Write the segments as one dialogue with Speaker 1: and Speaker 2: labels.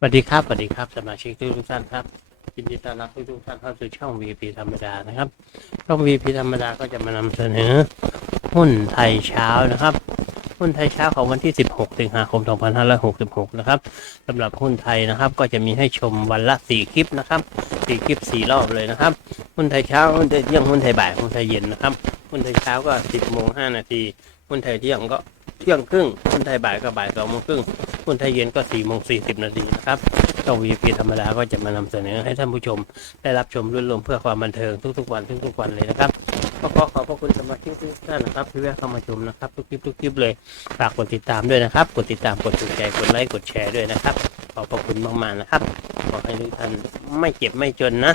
Speaker 1: สวัสดีครับสวัสดีครับสมาชิกทุกท่านครับยินดีต้อนรับทุกท่านเข้าสู่ช่อง VP ธรรมดานะครับช่อง VP ธรรมดาก็จะมานำเสนอหุ้นไทยเช้านะครับ หุ้นไทยเช้าของวันที่ 16 สิงหาคม 2566 นะครับสำหรับหุ้นไทยนะครับ ก็จะมีให้ชมวันละ 4 คลิปนะครับ 4 คลิป 4 รอบเลยนะครับ หุ้นไทยเช้าหุ้นไทยเที่ยงหุ้นไทยบ่ายหุ้นไทยเย็นนะครับหุ้นไทยเช้าก็ 10โมง5นาทีหุ้นไทยเที่ยงก็เที่ยงครึ่งหุ้นไทยบ่ายก็บ่าย2โมงครึ่ง หุ้นไทยเย็นก็4โมง40 นาทีนะครับช่อง VP ธรรมดาก็จะมานำเสนอให้ท่านผู้ชม ได้รับชมรื่นรมเพื่อความบันเทิงทุกๆวันทุกๆวันเลยนะครับก็ขอขอบพระคุณสมาชิกทุกท่านนะครับที่แวะเข้ามาชมนะครับทุกคลิปทุกคลิปเลยฝากกดติดตามด้วยนะครับ กดติดตามกดถูกใจกดไลค์กดแชร์ด้วยนะครับ ขอบพระคุณมากๆนะครับขอให้ทุกท่านไม่เจ็บไม่จนนะ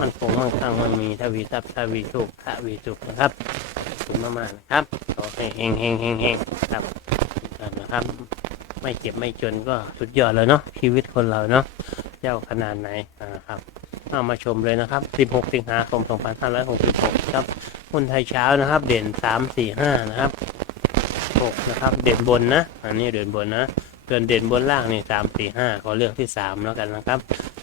Speaker 1: มันคงมั่งคั่งมันมีทวีทรัพย์ทวีสุขทวีสุขนะครับขอบคุณมากๆนะครับขอให้เฮงเฮงเฮงเฮงครับทุกท่านนะครับ ไม่เจ็บไม่จนก็สุดยอดเลยเนาะชีวิตคนเราเนาะเจ้าขนาดไหนอ่าครับเอามาชมเลยนะครับ 16 สิงหาคม 2566 ครับหุ้นไทยเช้านะครับ เด่น 3 4 5 นะครับ 6 นะครับ เด่นบนนะ อันนี้เด่นบนนะส่นเด่นบนล่างนี่3 4 5ขอเลือกที่ 3 แล้วกันนะครับ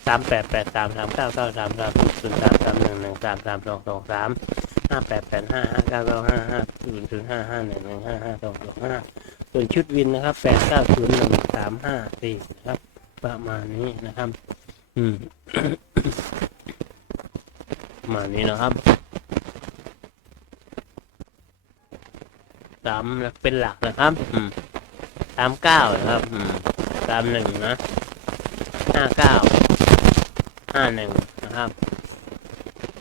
Speaker 1: 3 8 8 3 3 9 9 3 3 0 3 3 1 1 3 3 2 2 3 ห้าแปดแปดห้าห้าเก้าเก้าห้าห้าศูนย์ศูนย์ห้าห้าหนึ่งหนึ่งห้าห้าสองสองห้าส่วนชุดวินนะครับแปดเก้าศูนย์หนึ่งสามห้าสี่นะครับ ประมาณนี้นะครับ อืมประมาณนี้นะครับสามเป็นหลักนะครับ อืมสามเก้านะครับ อืมสามหนึ่งนะห้าเก้าห้าหนึ่งนะครับ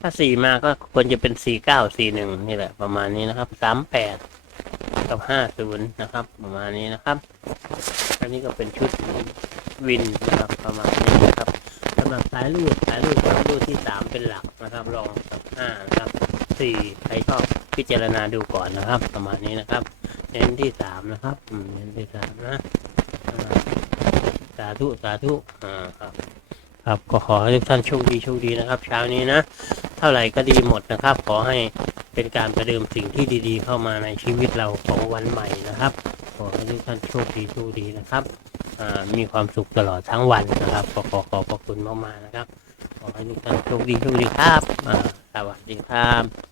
Speaker 1: ถ้าสี่มาก็ควรจะเป็นสี่เก้าสี่หนึ่งนี่แหละ ประมาณนี้นะครับสามแปดกับห้าศูนย์นะครับ ประมาณนี้นะครับอันนี้ก็เป็นชุดวินนะครับประมาณนี้นะครับสำหรับสายลูดสายลูดก็ลูดที่สามเป็นหลักนะครับรองกับห้านะครับสี่ใครชอบพิจารณาดูก่อนนะครับ ประมาณนี้นะครับเน้นที่สามนะครับเน้นที่สามนะอ่าสาธุสาธุอ่าครับ ครับก็ขอให้ทุกท่านโชคดีโชคดีนะครับ เช้านี้นะ เท่าไหร่ก็ดีหมดนะครับ ขอให้เป็นการประเดิมสิ่งที่ดีๆ เข้ามาในชีวิตเราของวันใหม่นะครับ ขอให้ทุกท่านโชคดีโชคดีนะครับมีความสุขตลอดทั้งวันนะครับ ขอขอขอบพระคุณมากๆนะครับ ขอให้ทุกท่านโชคดีโชคดีครับสวัสดีครับ